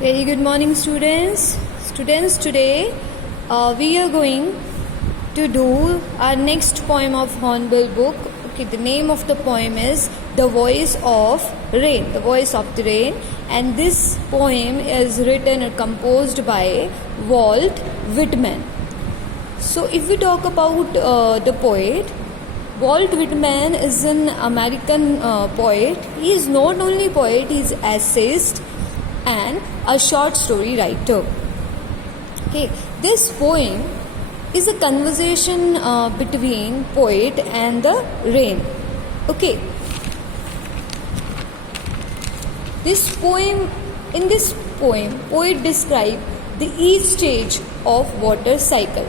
Very good morning, students. Today we are going to do our next poem of Hornbill book. Okay, the name of the poem is The Voice of Rain. The Voice of the Rain. And this poem is written or composed by Walt Whitman. So if we talk about the poet, Walt Whitman is an American poet. He is not only poet, he is essayist and a short story writer. Okay, this poem is a conversation between poet and the rain. Okay, in this poem, poet describes each stage of water cycle.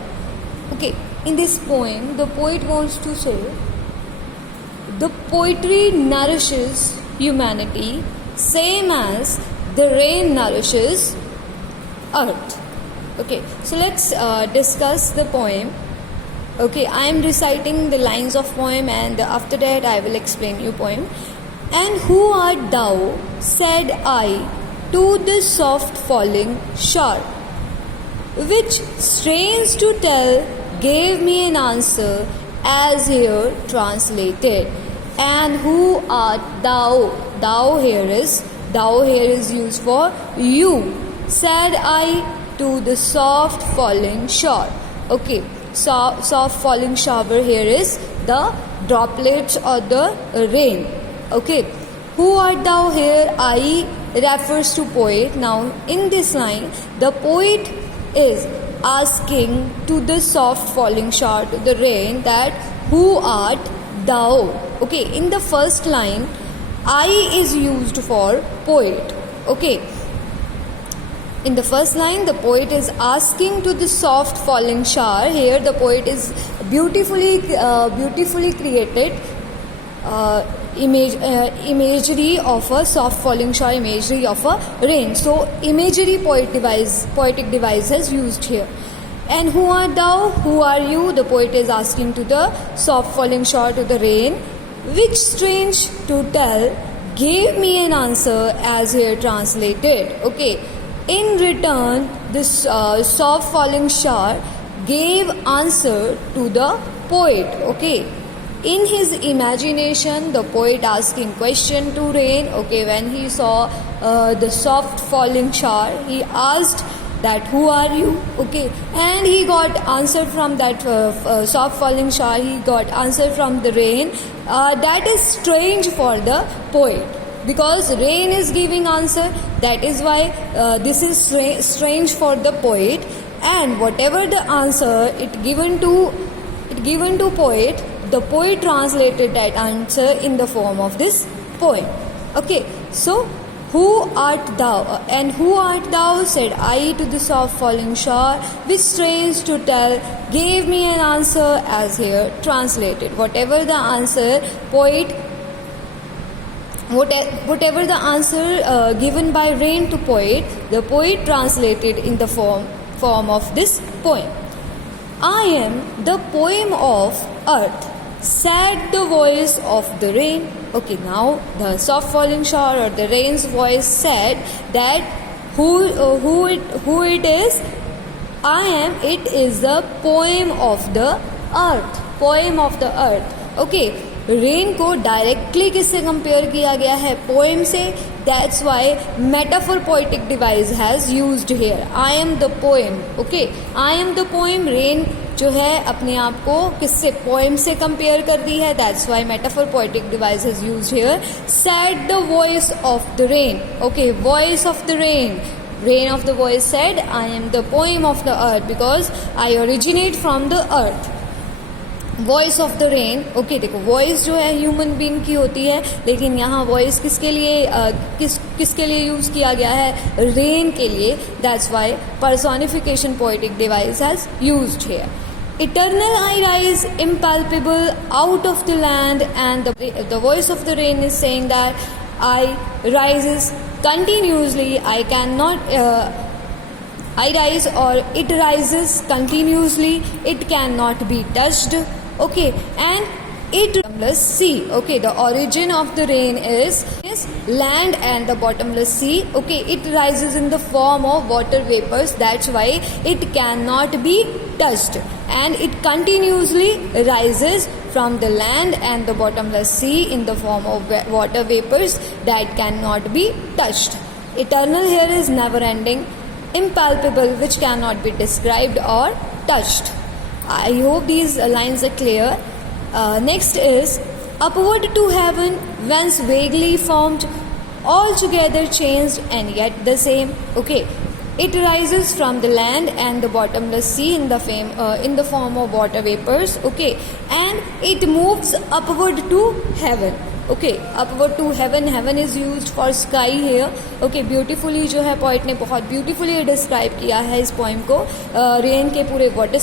Okay, in this poem, the poet wants to say the poetry nourishes humanity same as the rain nourishes earth. Okay, so let's discuss the poem. Okay, I am reciting the lines of poem, and after that I will explain you poem. And who art thou, said I, to the soft falling shower, which, strange to tell, gave me an answer as here translated. And who art thou? Thou here is used for you. Said I to the soft falling shower. Okay, so soft falling shower here is the droplets or the rain. Okay, who art thou here? I refers to poet. Now in this line, the poet is asking to the soft falling shower, to the rain, that who art thou? Okay, in the first line, I is used for poet. Okay, in the first line, the poet is asking to the soft falling shower. Here the poet is beautifully created imagery of a soft falling shower, imagery of a rain. So imagery poetic device is used here. And who art thou? Who are you? The poet is asking to the soft falling shower, to the rain, which, strange to tell, gave me an answer as here translated. Okay, in return, this soft falling shower gave answer to the poet. Okay, in his imagination, the poet asking question to rain. Okay, when he saw the soft falling shower, he asked that who are you? Okay, and he got answer from that soft falling shower. He got answer from the rain. That is strange for the poet, because rain is giving answer. That is why this is strange for the poet. And whatever the answer it given to poet, the poet translated that answer in the form of this poem. Okay, so who art thou? And who art thou? Said I to the soft falling shower, which, strange to tell, gave me an answer as here translated. Whatever the answer given by rain to poet, the poet translated in the form of this poem. I am the poem of earth, said the voice of the rain. Okay, now the soft falling shower or the rain's voice said that who it is. I am. It is the poem of the earth. Poem of the earth. Okay, rain को directly किससे compare किया गया है? Poem से. That's why metaphor poetic device has used here. I am the poem. Okay, I am the poem. Rain जो है अपने आप को किससे? पोएम से कंपेयर कर दी है. That's why metaphor poetic device has used here. Said the voice of the rain. Okay, voice of the rain. Rain of the voice said, I am the poem of the earth because I originate from the earth. Voice of the rain. Okay, देखो voice जो है human being की होती है, लेकिन यहाँ voice किसके लिए यूज किया गया है? रेन के लिए. That's why personification poetic device has used here. Eternal I rise, impalpable, out of the land, and the voice of the rain is saying that I rises continuously. I cannot. I rise or it rises continuously. It cannot be touched. Okay, and it bottomless sea. Okay, the origin of the rain is land and the bottomless sea. Okay, it rises in the form of water vapors, that's why it cannot be touched, and it continuously rises from the land and the bottomless sea in the form of water vapors that cannot be touched. Eternal here is never ending, impalpable, which cannot be described or touched. I hope these lines are clear. Next is upward to heaven, whence vaguely formed, altogether changed and yet the same. Okay, it rises from the land and the bottomless sea in the form of water vapors. Okay, and it moves upward to heaven. Okay, upward to heaven. Heaven is used for sky here. Okay, beautifully जो है poet ने बहुत beautifully describe किया है इस poem को, rain के पूरे water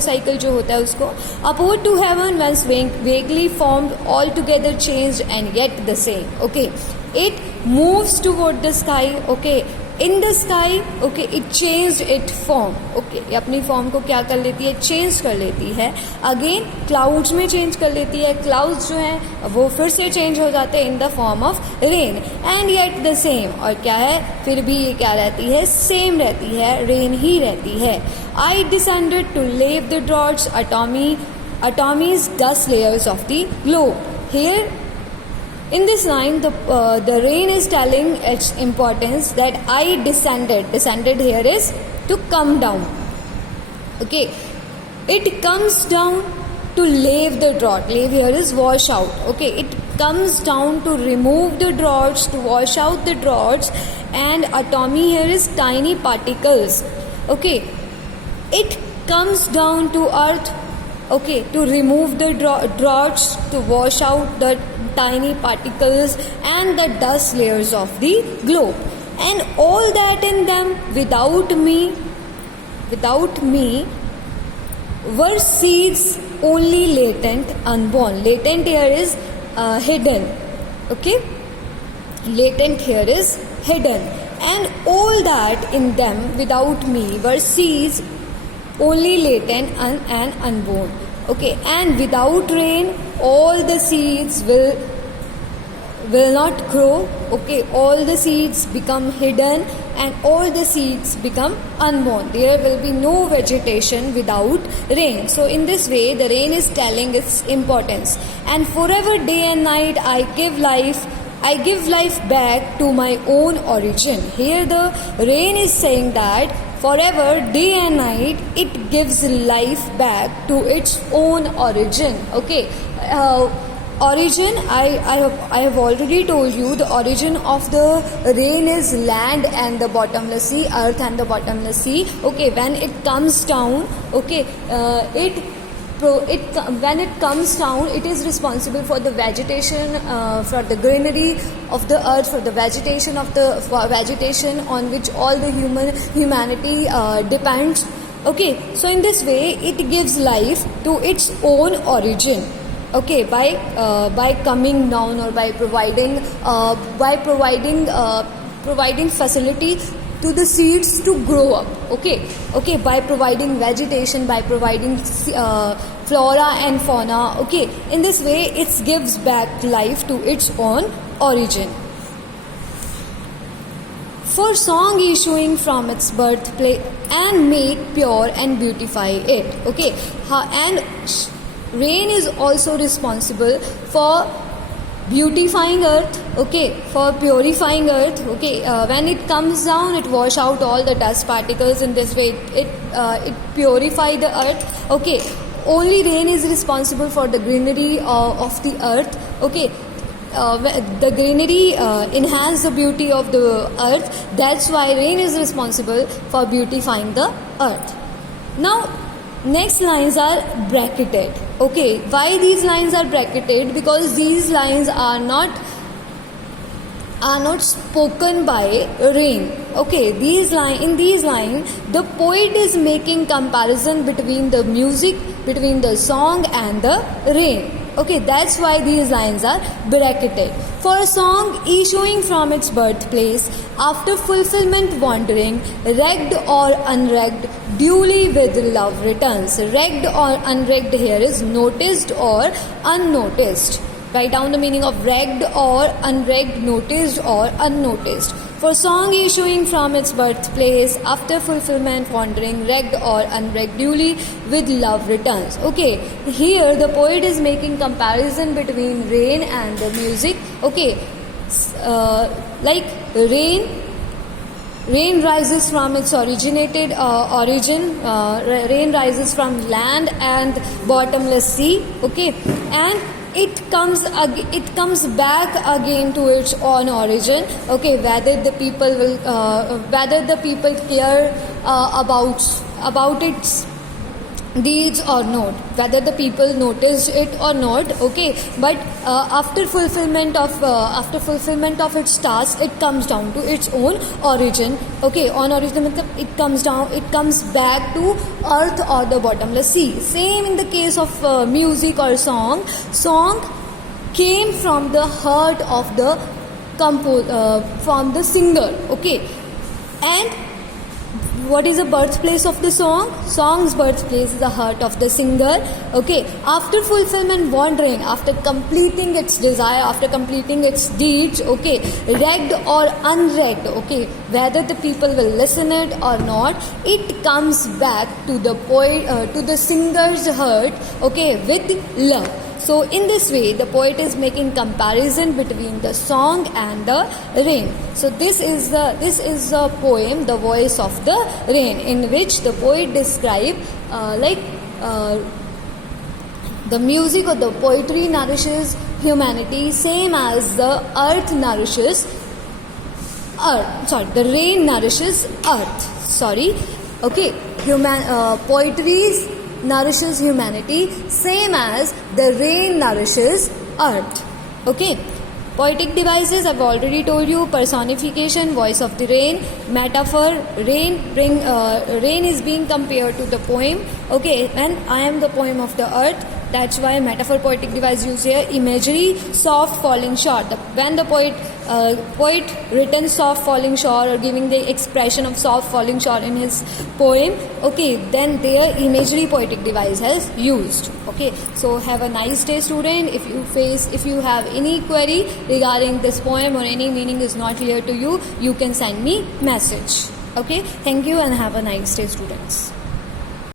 cycle जो होता है उसको. Upward to heaven, once vaguely formed, altogether changed and yet the same. Okay, it moves toward the sky. Okay, in the sky. Okay, it changed its form. Okay, ये अपनी form को क्या कर लेती है, चेंज कर लेती है. अगेन क्लाउड्स में चेंज कर लेती है. क्लाउड्स जो हैं वो फिर से चेंज हो जाते हैं in the form of rain. And yet the same, और क्या है, फिर भी ये क्या रहती है, सेम रहती है, रेन ही रहती है. आई डिसेंडेड टू लेव the droughts atomies dust layers of the globe. Here in this line, the rain is telling its importance that I descended. Descended here is to come down. Okay, it comes down to lave the drought. Lave here is wash out. Okay, it comes down to remove the droughts, to wash out the droughts, and atomy here is tiny particles. Okay, it comes down to earth. Okay, to remove the droughts, to wash out the tiny particles and the dust layers of the globe, and all that in them without me were seeds only latent, unborn. Latent here is hidden. Okay, latent here is hidden, and all that in them without me were seeds only latent and unborn. Okay, and without rain all the seeds will not grow. Okay, all the seeds become hidden and all the seeds become unborn. There will be no vegetation without rain. So in this way the rain is telling its importance. And forever day and night I give life back to my own origin. Here the rain is saying that forever, day and night, it gives life back to its own origin. Okay, origin, I have already told you the origin of the rain is land and the bottomless sea, earth and the bottomless sea. Okay, when it comes down, okay, when it comes down, it is responsible for the vegetation, for the greenery of the earth, for the vegetation on which all the humanity depends. Okay, so in this way it gives life to its own origin. Okay, by coming down or by providing facility to the seeds to grow up. Okay, by providing vegetation, by providing flora and fauna. Okay, in this way it gives back life to its own origin. For song issuing from its birthplace and make pure and beautify it. Okay, and rain is also responsible for beautifying earth. Okay, for purifying earth. Okay, when it comes down it wash out all the dust particles. In this way it purify the earth. Okay, only rain is responsible for the greenery of the earth. Okay, the greenery enhance the beauty of the earth. That's why rain is responsible for beautifying the earth. Now next lines are bracketed. Okay, why these lines are bracketed? Because these lines are not spoken by rain. Okay, in these lines the poet is making comparison between the music, between the song and the rain. Okay, that's why these lines are bracketed. For a song issuing from its birthplace, after fulfillment wandering, regged or unregged, duly with love returns. Regged or unregged here is noticed or unnoticed. Write down the meaning of regged or unregged, noticed or unnoticed. For song issuing from its birthplace, after fulfillment wandering, regged or unregged, duly with love returns. Okay, here the poet is making comparison between rain and the music. Okay, like rain rises from its origin. Rain rises from land and bottomless sea. Okay, and it comes back again to its own origin. Okay, whether the people care about its deeds or not, whether the people noticed it or not. Okay, but after fulfillment of its task, it comes down to its own origin. Okay, on origin it comes back to earth or the bottomless sea. Same in the case of music or song came from the heart of the from the singer. Okay, and what is the birthplace of the song? Song's birthplace is the heart of the singer. Okay, after fulfillment wandering, after completing its desire, after completing its deeds, okay, regged or unregged, okay, whether the people will listen it or not, it comes back to the poet, to the singer's heart, okay, with love. So in this way, the poet is making comparison between the song and the rain. So this is the poem, The Voice of the Rain, in which the poet describe the music or the poetry nourishes humanity, same as the earth nourishes the rain nourishes earth. Okay, poetry nourishes humanity, same as the rain nourishes earth. Okay, poetic devices I've already told you: personification, voice of the rain, metaphor. Rain is being compared to the poem. Okay, and I am the poem of the earth. That's why metaphor, poetic device used here. Imagery, soft falling shower. When the poet written soft falling shower or giving the expression of soft falling shower in his poem, okay, then their imagery, poetic device has used. Okay, so have a nice day, student. If you have any query regarding this poem or any meaning is not clear to you, you can send me message. Okay, thank you and have a nice day, students.